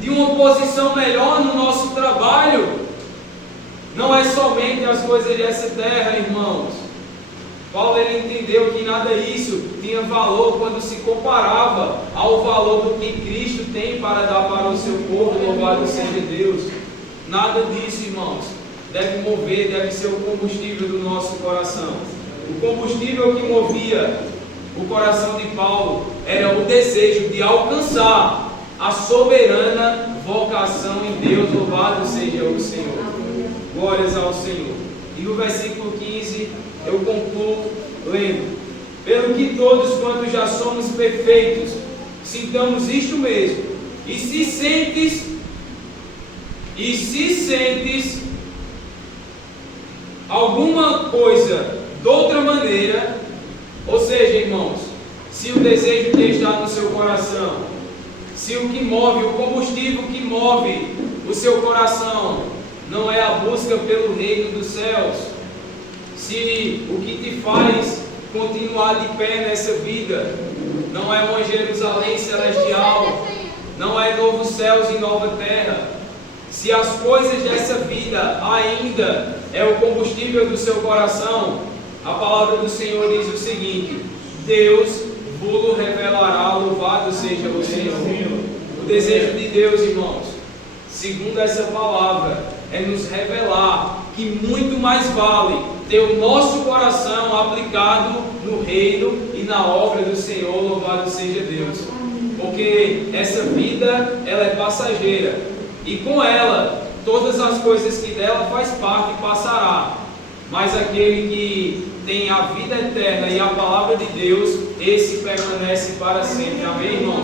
de uma posição melhor no nosso trabalho, não é somente as coisas dessa terra, irmãos. Paulo ele entendeu que nada disso tinha valor quando se comparava ao valor do que Cristo tem para dar para o seu povo, louvado seja Deus. Nada disso, irmãos, deve mover, deve ser o combustível do nosso coração. O combustível que movia o coração de Paulo era o desejo de alcançar a soberana vocação em Deus, louvado seja o Senhor. Glórias ao Senhor. E no versículo 15 eu concluo lendo: pelo que todos quantos já somos perfeitos, sintamos isto mesmo, e se sentes alguma coisa de outra maneira, ou seja, irmãos, se o desejo que está no seu coração, se o que move, o combustível que move o seu coração não é a busca pelo reino dos céus, se o que te faz continuar de pé nessa vida não é uma Jerusalém celestial, não é novos céus e nova terra, se as coisas dessa vida ainda é o combustível do seu coração, a palavra do Senhor diz o seguinte: Deus vos revelará, louvado seja o Senhor. O desejo de Deus, irmãos, segundo essa palavra, é nos revelar que muito mais vale ter o nosso coração aplicado no reino e na obra do Senhor, louvado seja Deus. Porque essa vida, ela é passageira, e com ela, todas as coisas que dela faz parte passará. Mas aquele que tem a vida eterna e a palavra de Deus, esse permanece para sempre. Amém, irmão?